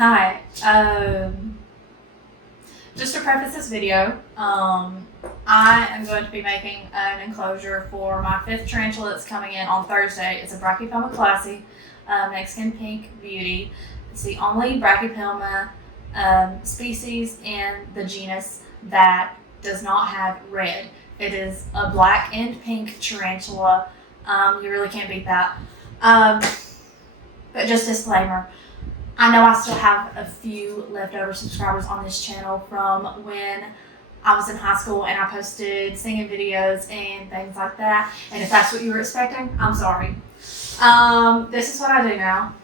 Hi. Just to preface this video, I am going to be making an enclosure for my 5th tarantula that's coming in on Thursday. It's a Brachypelma klaasi, Mexican pink beauty. It's the only Brachypelma species in the genus that does not have red. It is a black and pink tarantula. You really can't beat that. But just disclaimer, I know I still have a few leftover subscribers on this channel from when I was in high school and I posted singing videos and things like that. And if that's what you were expecting, I'm sorry. This is what I do now.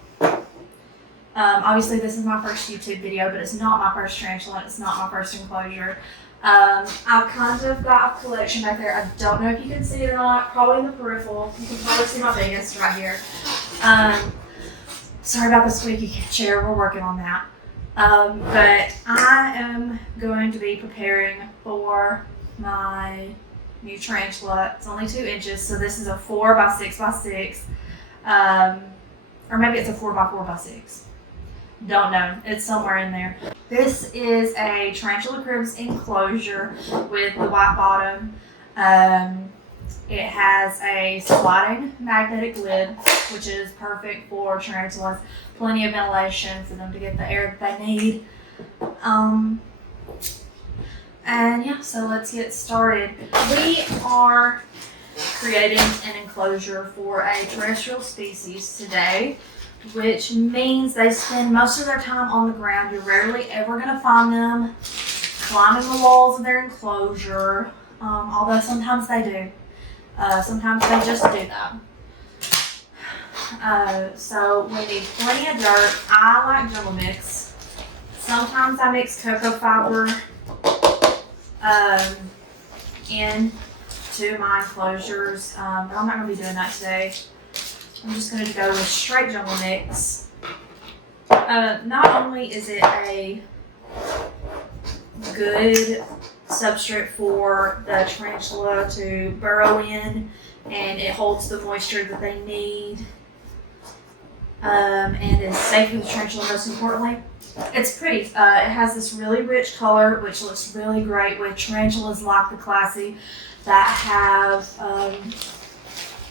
Obviously this is my first YouTube video, but it's not my first tarantula. It's not my first enclosure. I've kind of got a collection back there. I don't know if you can see it or not. Probably in the peripheral. You can probably see my biggest right here. Sorry about the squeaky chair. We're working on that. But I am going to be preparing for my new tarantula. It's only 2 inches, so this is a 4 by 6 by 6, or maybe it's a 4 by 4 by 6. Don't know. It's somewhere in there. This is a Tarantula Cribs enclosure with the white bottom. It has a sliding magnetic lid, which is perfect for tarantulas. Plenty of ventilation for them to get the air that they need. And yeah, so let's get started. We are creating an enclosure for a terrestrial species today, which means they spend most of their time on the ground. You're rarely ever going to find them climbing the walls of their enclosure, although sometimes they do. Sometimes they just do that. So we need plenty of dirt. I like jungle mix. Sometimes I mix cocoa fiber into my enclosures, but I'm not going to be doing that today. I'm just going to go with straight jungle mix. Not only is it a good substrate for the tarantula to burrow in, and it holds the moisture that they need, and is safe for the tarantula most importantly. It's pretty. It has this really rich color, which looks really great with tarantulas like the klaasi that have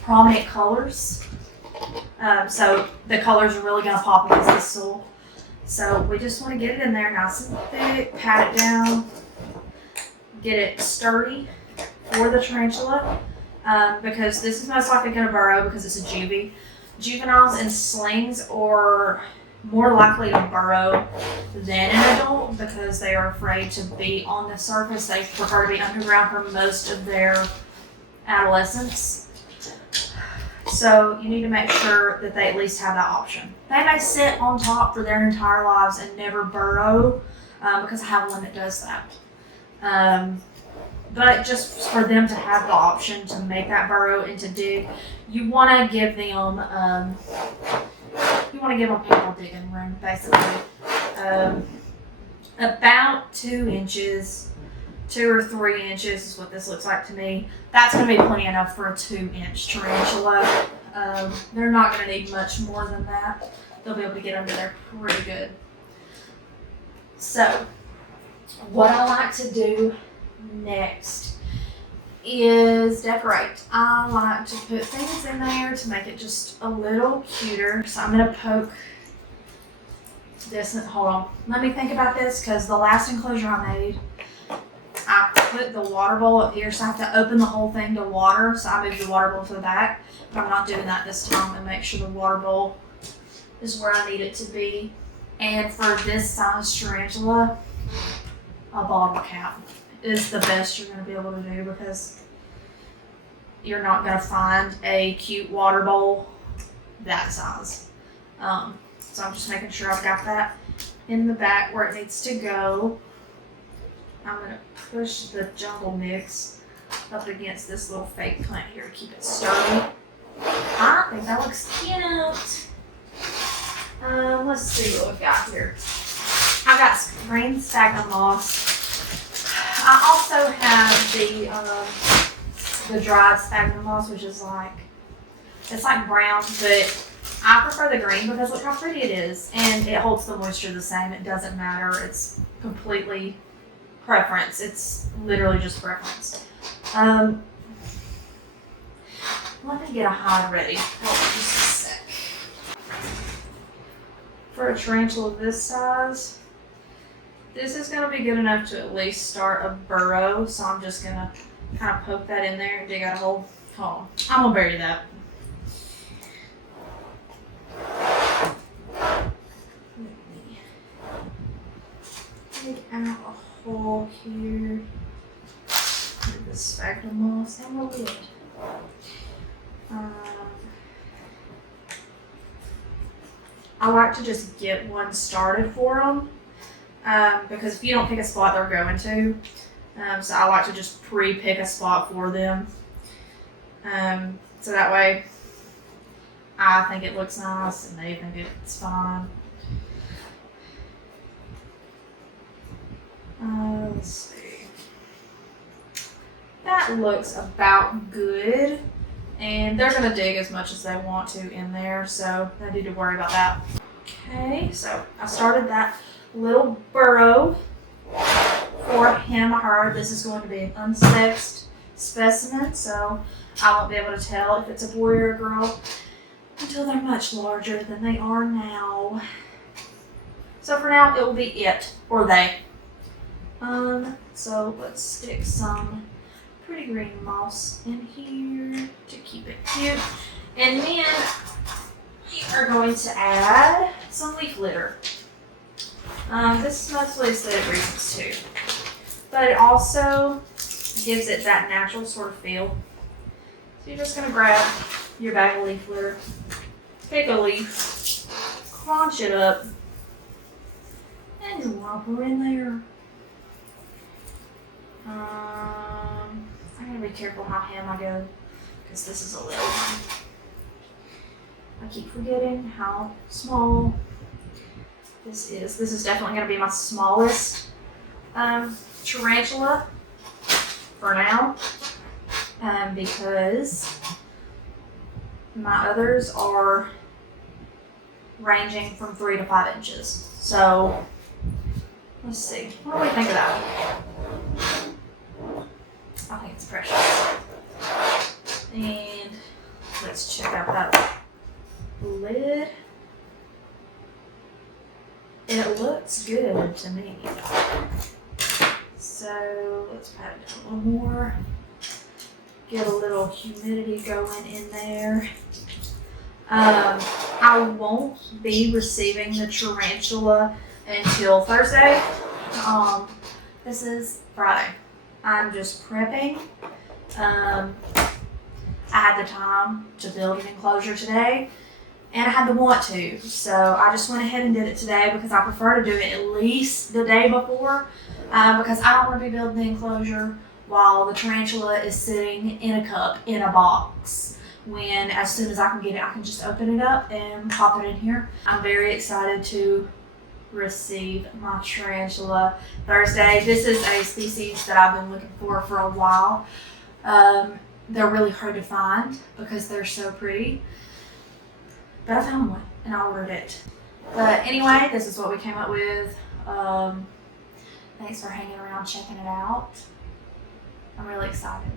prominent colors. So the colors are really going to pop against the soil. So we just want to get it in there nice and thick, pat it down, get it sturdy for the tarantula, because this is most likely going to burrow because it's a juvie. Juveniles and slings are more likely to burrow than an adult because they are afraid to be on the surface. They prefer to be underground for most of their adolescence. So you need to make sure that they at least have that option. They may sit on top for their entire lives and never burrow, because I have one that does that. But just for them to have the option to make that burrow and to dig, you want to give them ample digging room, basically. About 2 inches, 2 or 3 inches is what this looks like to me. That's going to be plenty enough for a 2-inch tarantula. They're not going to need much more than that. They'll be able to get under there pretty good. So, what I like to do next is decorate. I like to put things in there to make it just a little cuter. So I'm going to poke this. Hold on. Let me think about this, because the last enclosure I made, I put the water bowl up here, so I have to open the whole thing to water. So I moved the water bowl to the back, but I'm not doing that this time, and make sure the water bowl is where I need it to be. And for this size tarantula, a bottle cap is the best you're going to be able to do, because you're not going to find a cute water bowl that size. So I'm just making sure I've got that in the back where it needs to go. I'm going to push the jungle mix up against this little fake plant here to keep it sturdy. I think that looks cute. Let's see what we've got here. I've got green sphagnum moss. I also have the dried sphagnum moss, which is it's like brown, but I prefer the green because look how pretty it is. And it holds the moisture the same. It doesn't matter. It's completely preference. It's literally just preference. Let me get a hide ready. Hold on just a sec. For a tarantula this size, this is going to be good enough to at least start a burrow. So I'm just going to kind of poke that in there and dig out a hole. Hold on. I'm going to bury that. Take out a hole here. Get the sphagnum moss and the lid. I like to just get one started for them because if you don't pick a spot, they're going to. So I like to just pre-pick a spot for them. So that way I think it looks nice and they think it's fine. Let's see. That looks about good. And they're going to dig as much as they want to in there, so no need to worry about that. Okay, so I started that little burrow for him or her. This is going to be an unsexed specimen, so I won't be able to tell if it's a boy or a girl until they're much larger than they are now. So for now, it will be it, or they. So let's stick some pretty green moss in here to keep it cute. And then we are going to add some leaf litter. This is mostly aesthetic reasons too. But it also gives it that natural sort of feel. So you're just going to grab your bag of leaf litter, take a leaf, crunch it up, and drop her in there. I'm going to be careful how ham I go because this is a little one. I keep forgetting how small this is. This is definitely going to be my smallest tarantula for now because my others are ranging from 3 to 5 inches. So let's see. What do we think of that? I think it's precious. And let's check out that lid. It looks good to me. So let's pat it down a little more. Get a little humidity going in there. I won't be receiving the tarantula until Thursday. This is Friday. I'm just prepping. I had the time to build an enclosure today, and I had the want to. So I just went ahead and did it today because I prefer to do it at least the day before because I don't want to be building the enclosure while the tarantula is sitting in a cup in a box. When as soon as I can get it, I can just open it up and pop it in here. I'm very excited to receive my tarantula Thursday. This is a species that I've been looking for a while. They're really hard to find because they're so pretty. But I found one and I ordered it. But anyway, this is what we came up with. Thanks for hanging around checking it out. I'm really excited.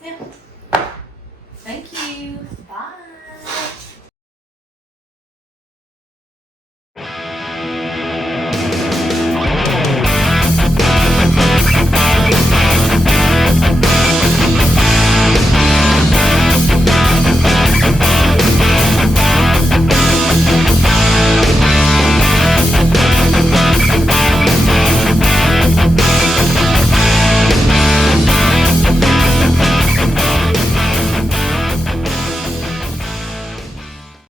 Yeah. Thank you. Bye.